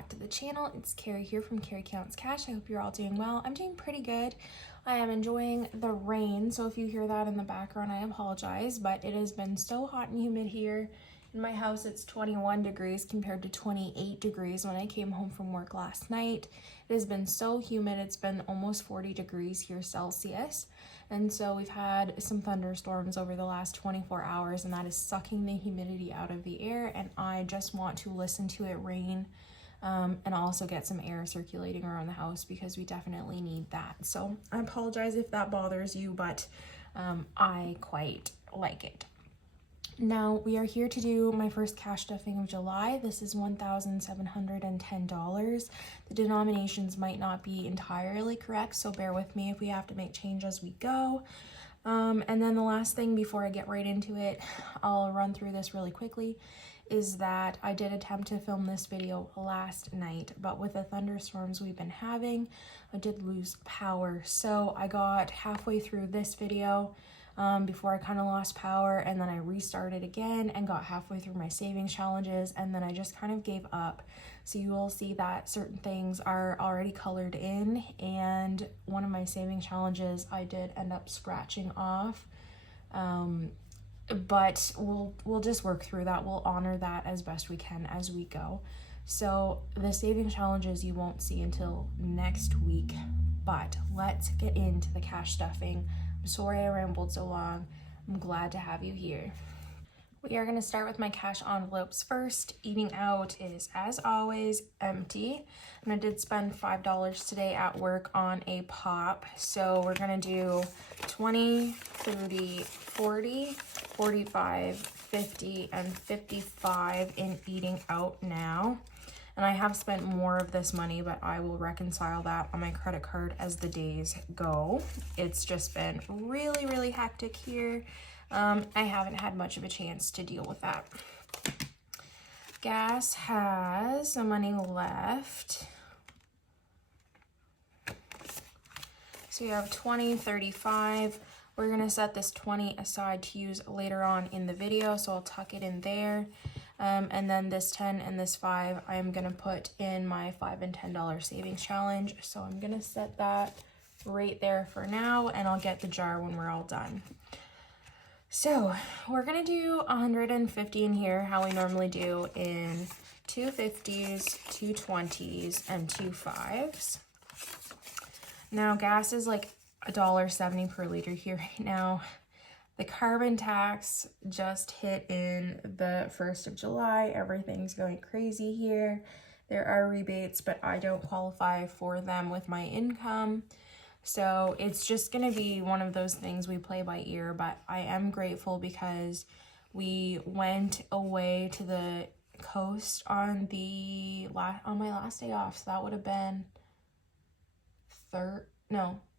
back to the channel. It's Carrie here from CaroCash. I hope you're all doing well. I'm doing pretty good. I am enjoying the rain, so if you hear that in the background, I apologize, but it has been so hot and humid here. In my house, it's 21 degrees compared to 28 degrees when I came home from work last night. It has been so humid. It's been almost 40 degrees here Celsius. And so we've had some thunderstorms over the last 24 hours, and that is sucking the humidity out of the air. And I just want to listen to it rain and also get some air circulating around the house because we definitely need that. So I apologize if that bothers you, but I quite like it. Now we are here to do my first cash stuffing of July. This is $1,710. The denominations might not be entirely correct, so bear with me if we have to make change as we go. And then the last thing before I get right into it, I'll run through this really quickly, is that I did attempt to film this video last night, but with the thunderstorms we've been having, I did lose power. So I got halfway through this video before I kind of lost power, and then I restarted again and got halfway through my savings challenges, and then I just kind of gave up. So you will see that certain things are already colored in, and one of my saving challenges I did end up scratching off, but we'll just work through that. We'll honor that as best we can as we go. So the saving challenges you won't see until next week, but let's get into the cash stuffing. I'm sorry I rambled so long. I'm glad to have you here. We are going to start with my cash envelopes first. Eating out is, as always, empty. And I did spend $5 today at work on a pop. So we're going to do 20, 30, 40, 45, 50, and 55 in eating out now. And I have spent more of this money, but I will reconcile that on my credit card as the days go. It's just been really, really hectic here. I haven't had much of a chance to deal with that. Gas has some money left. So you have 20, 35. We're going to set this 20 aside to use later on in the video, so I'll tuck it in there. And then this 10 and this 5, I'm going to put in my $5 and $10 savings challenge. So I'm going to set that right there for now, and I'll get the jar when we're all done. So we're going to do 150 in here, how we normally do, in 2 50s, 2 20s, and 2 5s. Now gas is like $1.70 per liter here right now. The carbon tax just hit in the 1st of July. Everything's going crazy here. There are rebates, but I don't qualify for them with my income. So it's just going to be one of those things we play by ear, but I am grateful because we went away to the coast on my last day off. So that would have been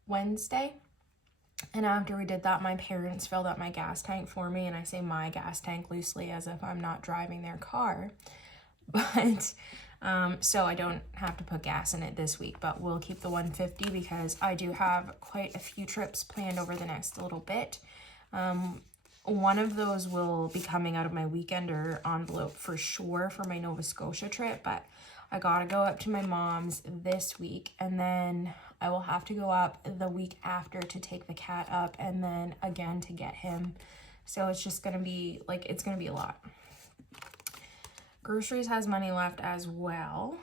Wednesday. And after we did that, my parents filled up my gas tank for me, and I say my gas tank loosely as if I'm not driving their car. But so I don't have to put gas in it this week, but we'll keep the 150 because I do have quite a few trips planned over the next little bit. One of those will be coming out of my weekender envelope for sure for my Nova Scotia trip, but I gotta go up to my mom's this week, and then I will have to go up the week after to take the cat up, and then again to get him. So it's just gonna be like, it's gonna be a lot. Groceries has money left as well.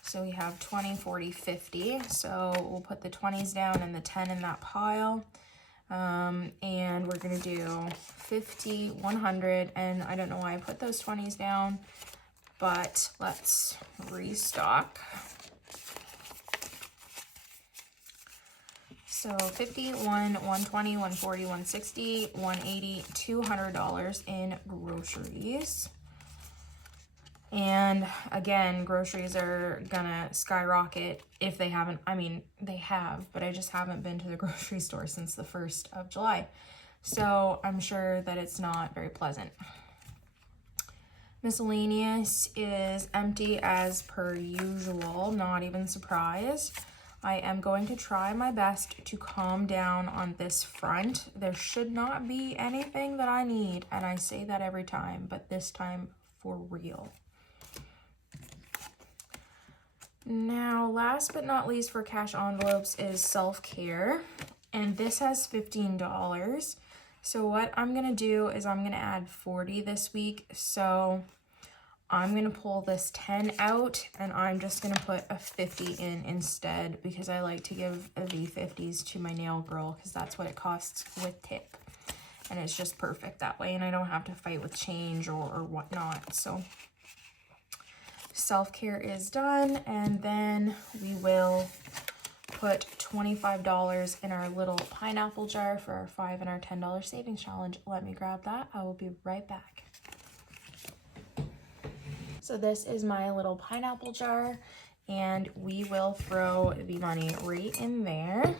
So we have 20, 40, 50. So we'll put the 20s down and the 10 in that pile. And we're gonna do 50, 100, and I don't know why I put those 20s down, but let's restock. So 50, 120, 140, 160, 180, $200 in groceries. And again, groceries are gonna skyrocket if they haven't. I mean, they have, but I just haven't been to the grocery store since the 1st of July. So I'm sure that it's not very pleasant. Miscellaneous is empty as per usual, not even surprised. I am going to try my best to calm down on this front. There should not be anything that I need, and I say that every time, but this time for real. Now, last but not least for cash envelopes is self-care, and this has $15. So what I'm gonna do is I'm gonna add 40 this week. So I'm gonna pull this 10 out and I'm just gonna put a 50 in instead, because I like to give the 50s to my nail girl because that's what it costs with tip. And it's just perfect that way, and I don't have to fight with change or whatnot. So self-care is done, and then we will put $25 in our little pineapple jar for our $5 and our $10 savings challenge. Let me grab that. I will be right back. So this is my little pineapple jar, and we will throw the money right in there.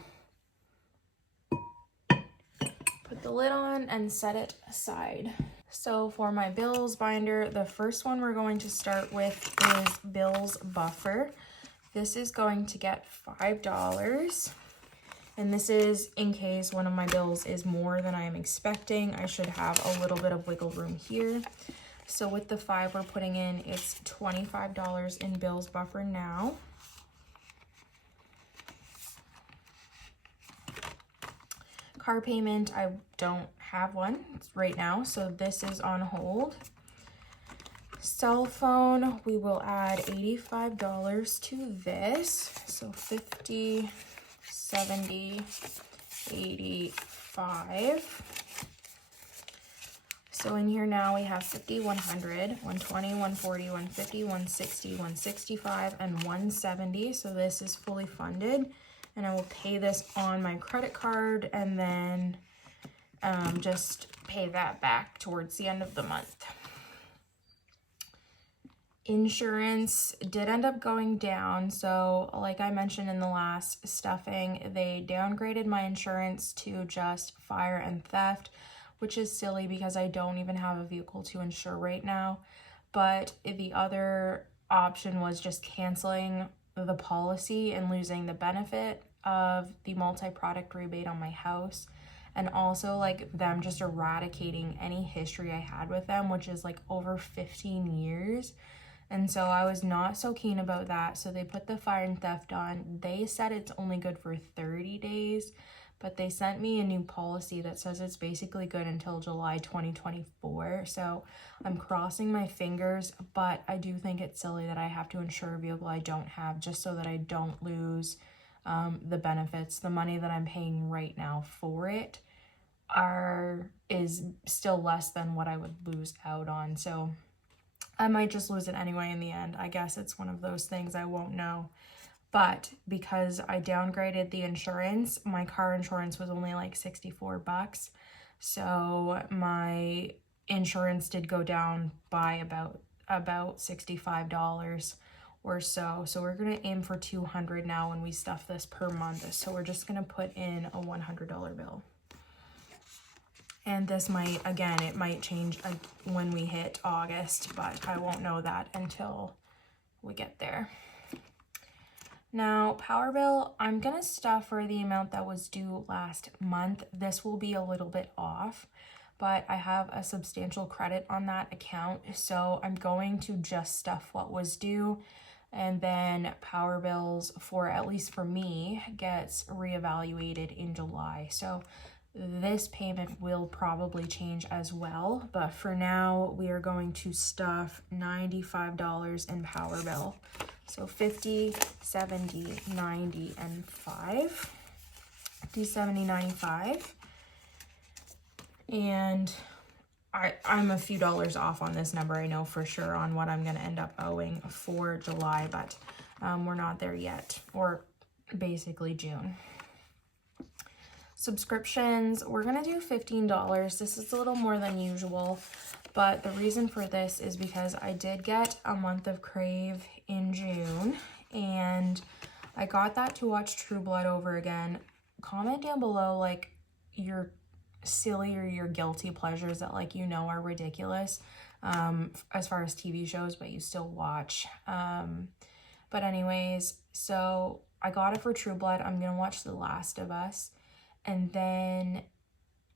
Put the lid on and set it aside. So for my bills binder, the first one we're going to start with is bills buffer. This is going to get $5. And this is in case one of my bills is more than I am expecting. I should have a little bit of wiggle room here. So with the 5 we're putting in, it's $25 in bills buffer now. Car payment, I don't have one right now, so this is on hold. Cell phone, we will add $85 to this. So 50, 70, 85. So in here now we have 50, 100, 120, 140, 150, 160, 165, and 170. So this is fully funded. And I will pay this on my credit card and then just pay that back towards the end of the month. Insurance did end up going down. So like I mentioned in the last stuffing, they downgraded my insurance to just fire and theft, which is silly because I don't even have a vehicle to insure right now. But the other option was just canceling the policy and losing the benefit of the multi-product rebate on my house, and also like them just eradicating any history I had with them, which is like over 15 years. And so I was not so keen about that. So they put the fire and theft on. They said it's only good for 30 days, but they sent me a new policy that says it's basically good until July 2024. So I'm crossing my fingers, but I do think it's silly that I have to insure a vehicle I don't have just so that I don't lose the benefits. The money that I'm paying right now for it is still less than what I would lose out on. So I might just lose it anyway in the end. I guess it's one of those things I won't know. But because I downgraded the insurance, my car insurance was only like $64. So my insurance did go down by about $65 or so. So we're gonna aim for $200 now when we stuff this per month. So we're just gonna put in a $100 bill. And this might, again, it might change when we hit August, but I won't know that until we get there. Now, power bill, I'm going to stuff for the amount that was due last month. This will be a little bit off, but I have a substantial credit on that account. So I'm going to just stuff what was due, and then power bills, for at least for me, gets reevaluated in July. So this payment will probably change as well, but for now we are going to stuff $95 in power bill. So 50, 70, 90, and 5. 50, 70, 95. And I'm a few dollars off on this number, I know for sure, on what I'm going to end up owing for July, but we're not there yet, or basically June. Subscriptions, we're going to do $15. This is a little more than usual, but the reason for this is because I did get a month of Crave in June, and I got that to watch True Blood over again. Comment down below like your silly or your guilty pleasures that like you know are ridiculous as far as TV shows, but you still watch. But anyways, so I got it for True Blood. I'm gonna watch The Last of Us, and then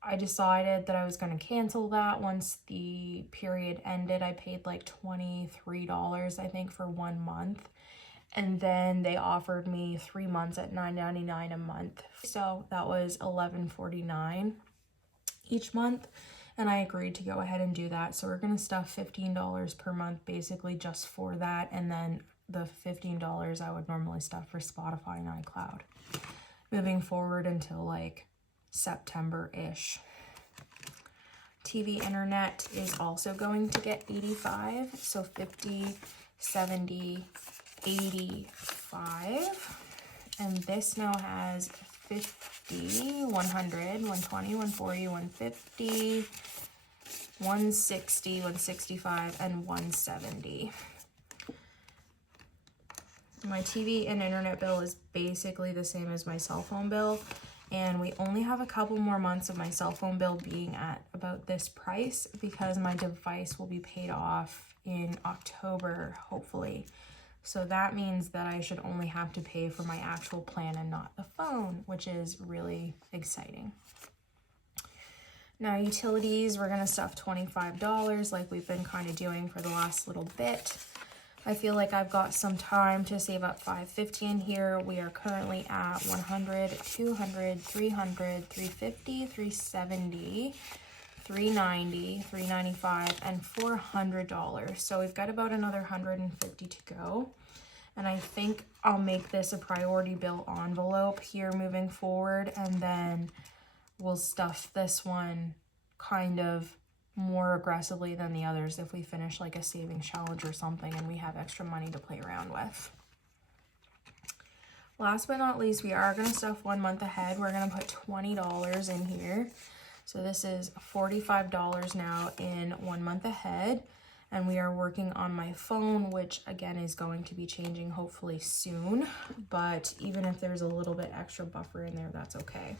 I decided that I was going to cancel that once the period ended. I paid like $23, I think, for 1 month. and then they offered me 3 months at $9.99 a month. So that was $11.49 each month, and I agreed to go ahead and do that. So we're gonna stuff $15 per month basically just for that, and then the $15 I would normally stuff for Spotify and iCloud moving forward until like September-ish. TV internet is also going to get 85, so 50, 70, 85, and this now has 50, 100, 120, 140, 150, 160, 165, and 170. My TV and internet bill is basically the same as my cell phone bill, and we only have a couple more months of my cell phone bill being at about this price because my device will be paid off in October, hopefully. So that means that I should only have to pay for my actual plan and not the phone, which is really exciting. Now utilities, we're gonna stuff $25 like we've been kind of doing for the last little bit. I feel like I've got some time to save up $5.50 in here. We are currently at 100, 200, 300, 350, 370, 390, 395, and $400. So we've got about another 150 to go. And I think I'll make this a priority bill envelope here moving forward, and then we'll stuff this one kind of more aggressively than the others if we finish like a savings challenge or something and we have extra money to play around with. Last but not least, we are going to stuff 1 month ahead. We're going to put $20 in here. So this is $45 now in 1 month ahead. And we are working on my phone, which again is going to be changing hopefully soon. But even if there's a little bit extra buffer in there, that's okay.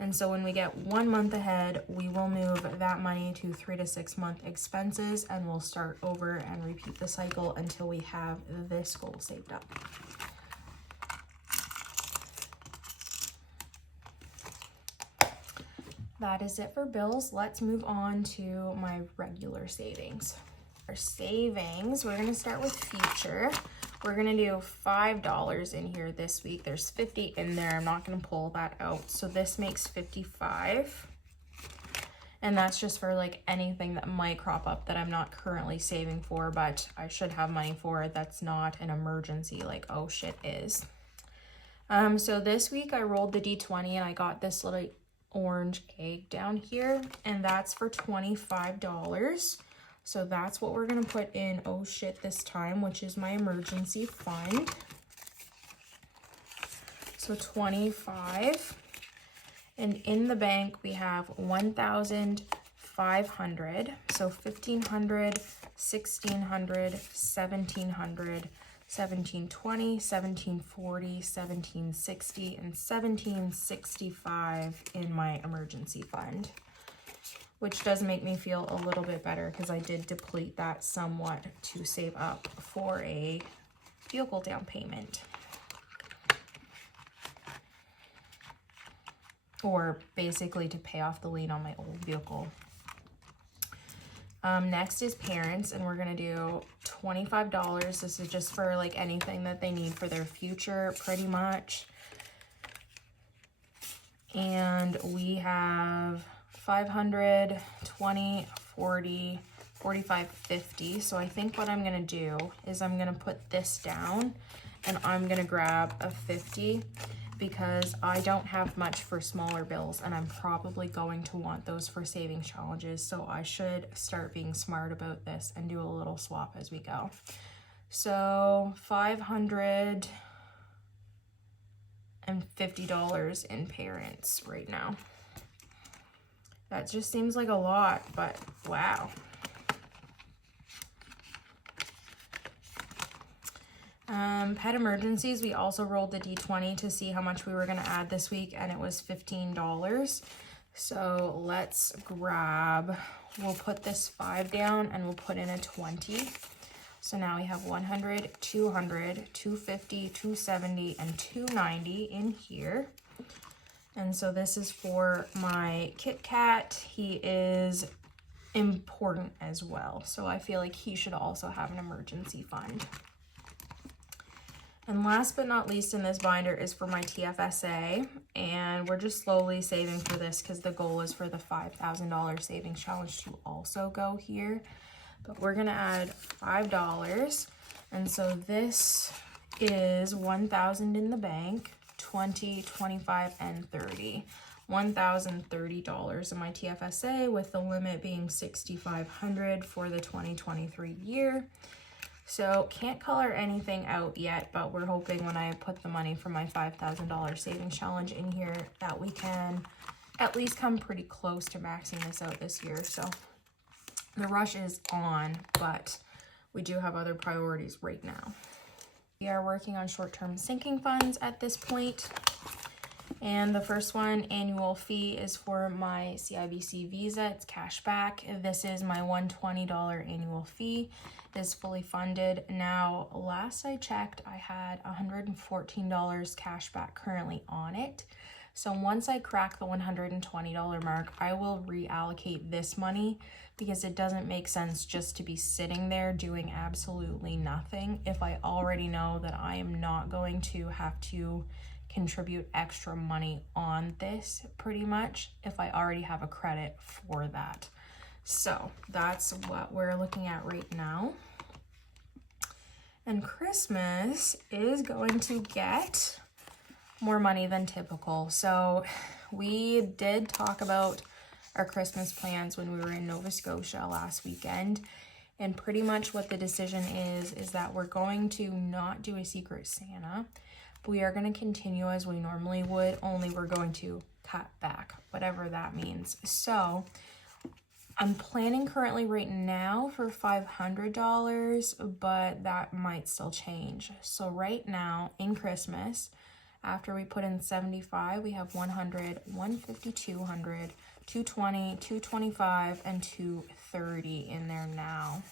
And so when we get 1 month ahead, we will move that money to 3 to 6 month expenses, and we'll start over and repeat the cycle until we have this goal saved up. That is it for bills. Let's move on to my regular savings. For savings, we're gonna start with future. We're gonna do $5 in here this week. There's 50 in there. I'm not gonna pull that out. So this makes 55. And that's just for like anything that might crop up that I'm not currently saving for, but I should have money for. That's not an emergency like, oh shit is. So this week I rolled the D20 and I got this little orange egg down here, and that's for $25. So that's what we're gonna put in oh shit this time, which is my emergency fund. So 25. And in the bank we have 1,500. So 1,500, 1,600, 1,700, 1,720, 1,740, 1,760, and 1,765 in my emergency fund, which does make me feel a little bit better because I did deplete that somewhat to save up for a vehicle down payment. Or basically to pay off the lien on my old vehicle. Next is parents, and we're gonna do $25. This is just for like anything that they need for their future, pretty much. And we have 500, 20, 40, 45, 50. So I think what I'm gonna do is I'm gonna put this down and I'm gonna grab a 50 because I don't have much for smaller bills and I'm probably going to want those for savings challenges. So I should start being smart about this and do a little swap as we go. So $550 in parents right now. That just seems like a lot, but wow. Pet emergencies, we also rolled the D20 to see how much we were going to add this week, and it was $15. So let's grab, we'll put this 5 down and we'll put in a 20. So now we have 100, 200, 250, 270, and 290 in here. And so this is for my Kit Kat. He is important as well, so I feel like he should also have an emergency fund. And last but not least in this binder is for my TFSA, and we're just slowly saving for this because the goal is for the $5,000 savings challenge to also go here. But we're gonna add $5, and so this is $1,000 in the bank, $20, $25, and $30. $1,030 in my TFSA, with the limit being $6,500 for the 2023 year. So can't color anything out yet, but we're hoping when I put the money for my $5,000 savings challenge in here that we can at least come pretty close to maxing this out this year. So the rush is on, but we do have other priorities right now. We are working on short-term sinking funds at this point. And the first one, annual fee, is for my CIBC Visa. It's cash back. This is my $120 annual fee. It is fully funded. Now, last I checked, I had $114 cash back currently on it. So once I crack the $120 mark, I will reallocate this money because it doesn't make sense just to be sitting there doing absolutely nothing if I already know that I am not going to have to contribute extra money on this pretty much if I already have a credit for that. So that's what we're looking at right now. And Christmas is going to get more money than typical. So we did talk about our Christmas plans when we were in Nova Scotia last weekend. And pretty much what the decision is that we're going to not do a Secret Santa. We are going to continue as we normally would, only we're going to cut back, whatever that means. So I'm planning currently right now for $500, but that might still change. So right now in Christmas, after we put in 75, we have 100, 150, 200, 220, 225, and 230 in there now.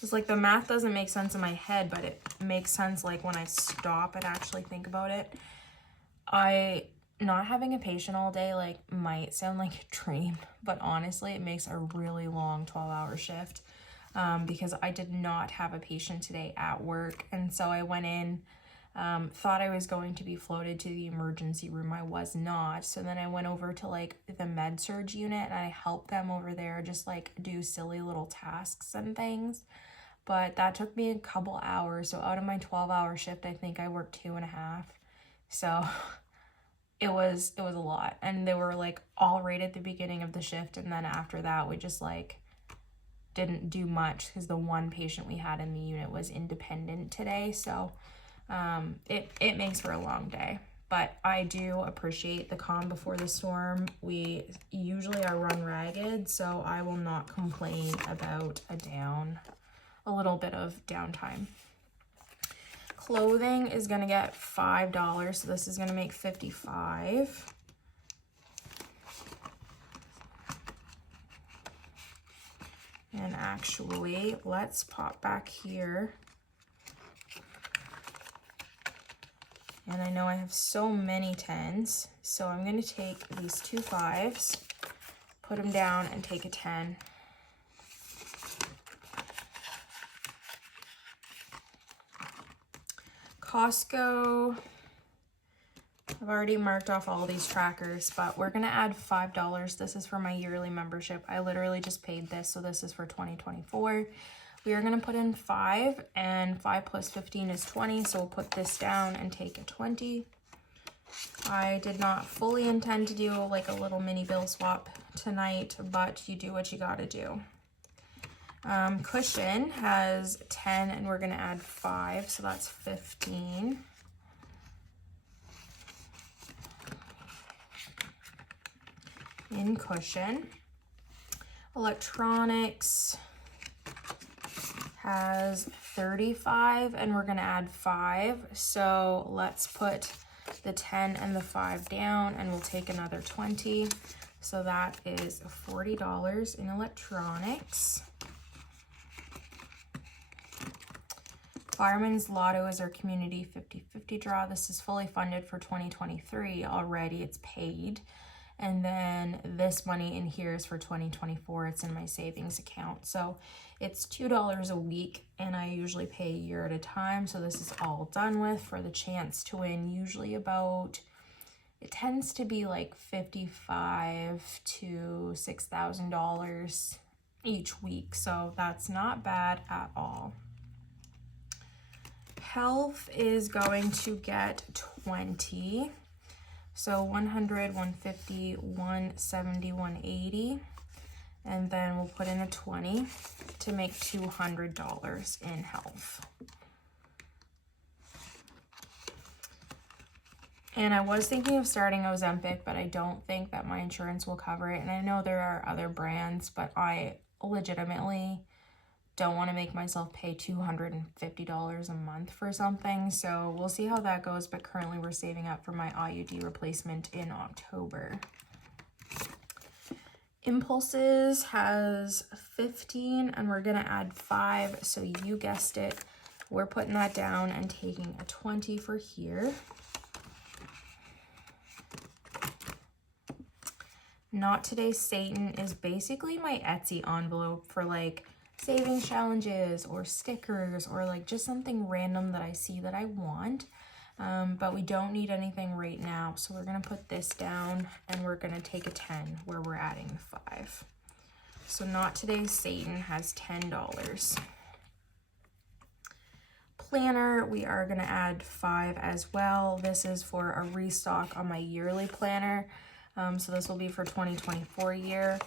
It's like the math doesn't make sense in my head, but it makes sense like when I stop and actually think about it. Not having a patient all day like might sound like a dream, but honestly it makes a really long 12-hour shift because I did not have a patient today at work. And so I went in, thought I was going to be floated to the emergency room. I was not. So then I went over to like the med surg unit and I helped them over there just like do silly little tasks and things. But that took me a couple hours. So out of my 12-hour shift, I think I worked 2.5. So it was a lot. And they were like all right at the beginning of the shift. And then after that, we just like didn't do much because the one patient we had in the unit was independent today. So it makes for a long day. But I do appreciate the calm before the storm. We usually are run ragged, so I will not complain about a little bit of downtime. Clothing is gonna get $5, so this is gonna make $55. And actually, let's pop back here. And I know I have so many 10s, so I'm gonna take these 2 5s, put them down, and take a 10. Costco, I've already marked off all these trackers, but we're gonna add $5. This is for my yearly membership. I literally just paid this, so this is for 2024. We are gonna put in 5, and 5 plus 15 is 20, so we'll put this down and take a 20. I did not fully intend to do like a little mini bill swap tonight, but you do what you gotta do. Cushion has 10 and we're gonna add 5, so that's 15. In cushion. Electronics has 35 and we're gonna add 5, so let's put the 10 and the 5 down and we'll take another 20, so that is $40 in electronics. Fireman's Lotto is our community 50-50 draw. This is fully funded for 2023 already. It's paid. And then this money in here is for 2024. It's in my savings account. So it's $2 a week, and I usually pay a year at a time. So this is all done with for the chance to win. Usually about, it tends to be like $55 to $6,000 each week. So that's not bad at all. Health is going to get 20. So 100, 150, 170, 180. And then we'll put in a 20 to make $200 in health. And I was thinking of starting Ozempic, but I don't think that my insurance will cover it. And I know there are other brands, but I legitimately don't want to make myself pay $250 a month for something. So we'll see how that goes. But currently we're saving up for my IUD replacement in October. Impulses has 15, and we're going to add 5. So you guessed it. We're putting that down and taking a 20 for here. Not Today Satan is basically my Etsy envelope for like savings challenges or stickers or like just something random that I see that I want. But we don't need anything right now. So we're going to put this down and we're going to take a 10 where we're adding the 5. So Not Today Satan has $10. Planner, we are going to add 5 as well. This is for a restock on my yearly planner. So this will be for 2024 year.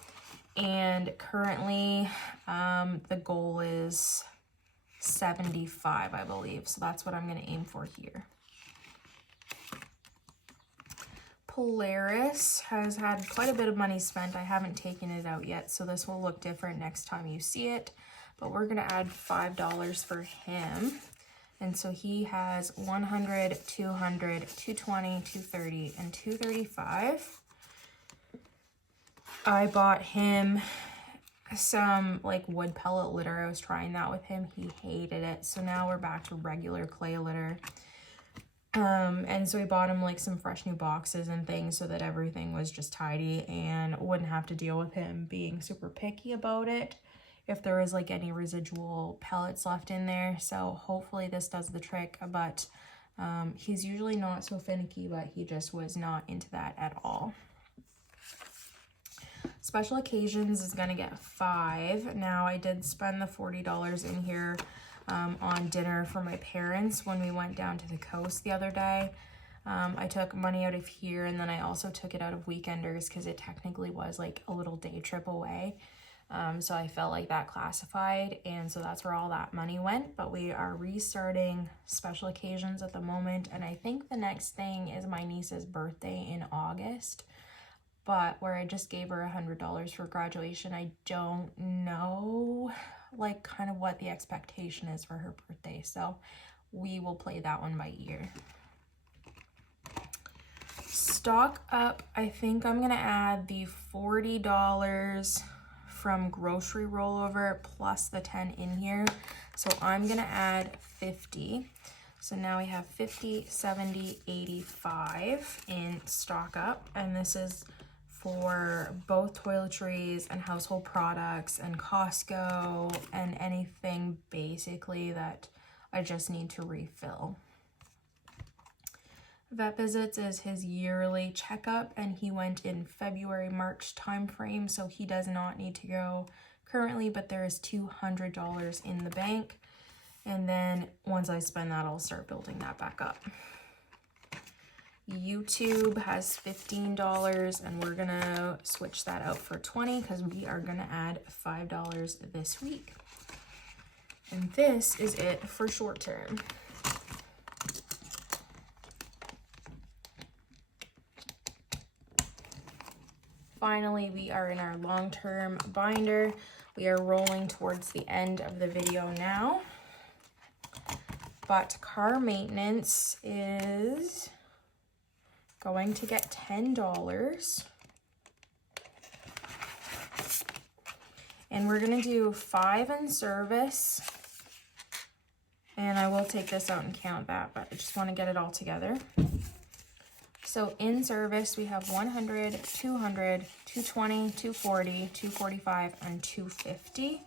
And currently the goal is 75, I believe. So that's what I'm going to aim for here. Polaris has had quite a bit of money spent. I haven't taken it out yet, so this will look different next time you see it. But we're going to add $5 for him. And so he has 100, 200, 220, 230, and 235. I bought him some like wood pellet litter. I was trying that with him. He hated it. So now we're back to regular clay litter. And so we bought him like some fresh new boxes and things so that everything was just tidy and wouldn't have to deal with him being super picky about it if there was like any residual pellets left in there. So hopefully this does the trick, but he's usually not so finicky, but he just was not into that at all. Special occasions is going to get 5. Now I did spend the $40 in here on dinner for my parents when we went down to the coast the other day. I took money out of here, and then I also took it out of Weekenders because it technically was like a little day trip away. So I felt like that classified, and so that's where all that money went. But we are restarting special occasions at the moment, and I think the next thing is my niece's birthday in August. But where I just gave her $100 for graduation, I don't know like kind of what the expectation is for her birthday. So we will play that one by ear. Stock up, I think I'm going to add the $40 from grocery rollover plus the 10 in here. So I'm going to add 50. So now we have 50, 70, 85 in stock up. And this is for both toiletries and household products and Costco and anything basically that I just need to refill. Vet visits is his yearly checkup, and he went in February, March time frame, so he does not need to go currently, but there is $200 in the bank. And then once I spend that, I'll start building that back up. YouTube has $15, and we're gonna switch that out for 20 because we are gonna add $5 this week. And this is it for short term. Finally, we are in our long-term binder. We are rolling towards the end of the video now. But car maintenance is going to get $10. And we're going to do 5 in service. And I will take this out and count that, but I just want to get it all together. So in service, we have 100, 200, 220, 240, 245, and 250.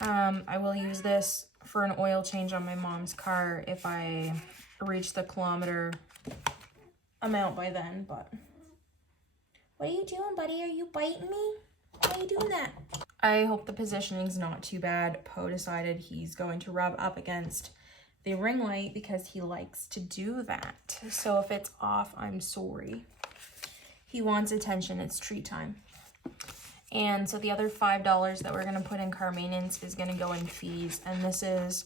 I will use this for an oil change on my mom's car if I reach the kilometer amount by then, but what are you doing, buddy? Are you biting me? Why are you doing that? I hope the positioning's not too bad. Poe decided he's going to rub up against the ring light because he likes to do that. So if it's off, I'm sorry. He wants attention. It's treat time. And so the other $5 that we're going to put in car maintenance is going to go in fees. And this is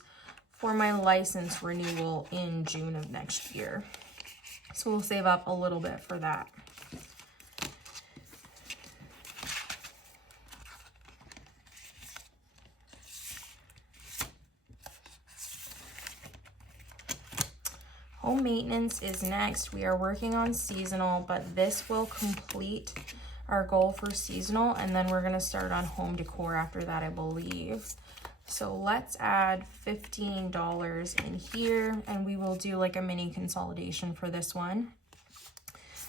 for my license renewal in June of next year. So we'll save up a little bit for that. Home maintenance is next. We are working on seasonal, but this will complete our goal for seasonal, and then we're gonna start on home decor after that, I believe. So let's add $15 in here, and we will do like a mini consolidation for this one.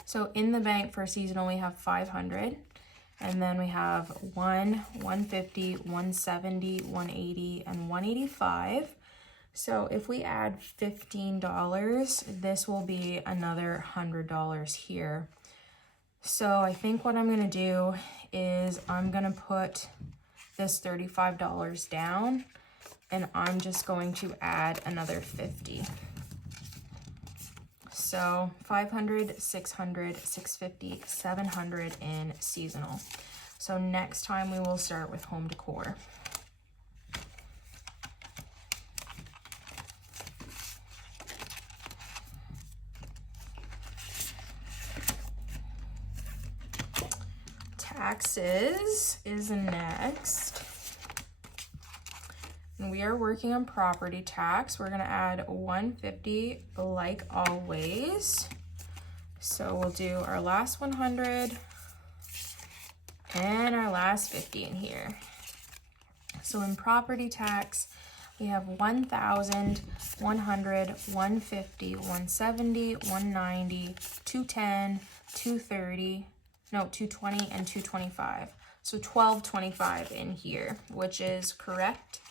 So in the bank for seasonal, we have 500, and then we have 150, 170, 180, and 185. So if we add $15, this will be another $100 here. So I think what I'm gonna do is I'm gonna put this $35 down, and I'm just going to add another 50. So 500, 600, 650, 700 in seasonal. So next time we will start with home decor. Taxes is next. And we are working on property tax. We're gonna add 150 like always. So we'll do our last 100 and our last 50 in here. So in property tax, we have 1,000, 100, 150, 170, 190, 210, 230, no, 220 and 225. So 1225 in here, which is correct.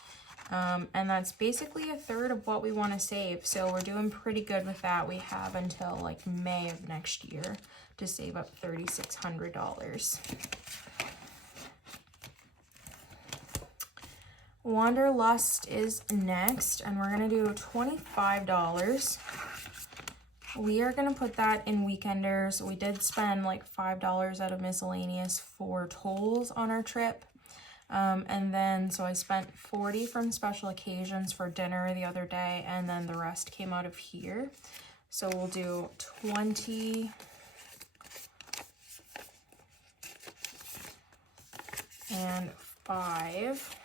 And that's basically a third of what we want to save. So we're doing pretty good with that. We have until like May of next year to save up $3,600. Wanderlust is next, and we're gonna do $25. We are gonna put that in weekenders. We did spend like $5 out of miscellaneous for tolls on our trip. And then, so I spent 40 from special occasions for dinner the other day, and then the rest came out of here. So we'll do 20 and 5.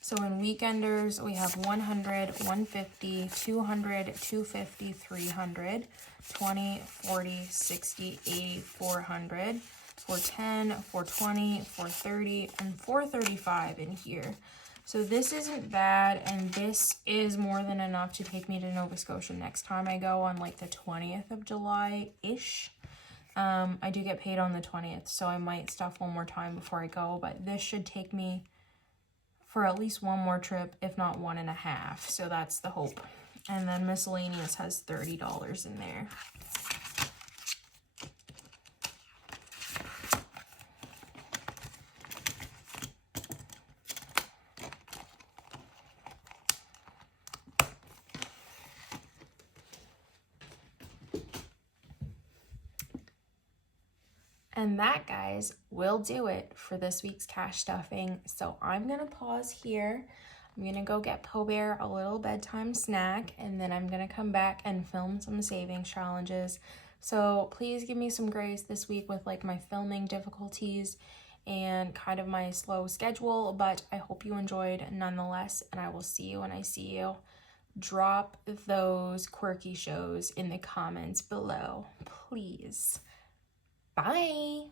So in weekenders, we have 100, 150, 200, 250, 300, 20, 40, 60, 80, 400, 410, 420, 430, and 435 in here. So this isn't bad, and this is more than enough to take me to Nova Scotia next time I go on like the 20th of July-ish. I do get paid on the 20th, so I might stuff one more time before I go, but this should take me for at least one more trip, if not 1.5. So that's the hope. And then miscellaneous has $30 in there. And that, guys, will do it for this week's cash stuffing. So I'm going to pause here. I'm going to go get Poe Bear a little bedtime snack, and then I'm going to come back and film some savings challenges. So please give me some grace this week with like my filming difficulties and kind of my slow schedule, but I hope you enjoyed nonetheless, and I will see you when I see you. Drop those quirky shows in the comments below, please. Bye.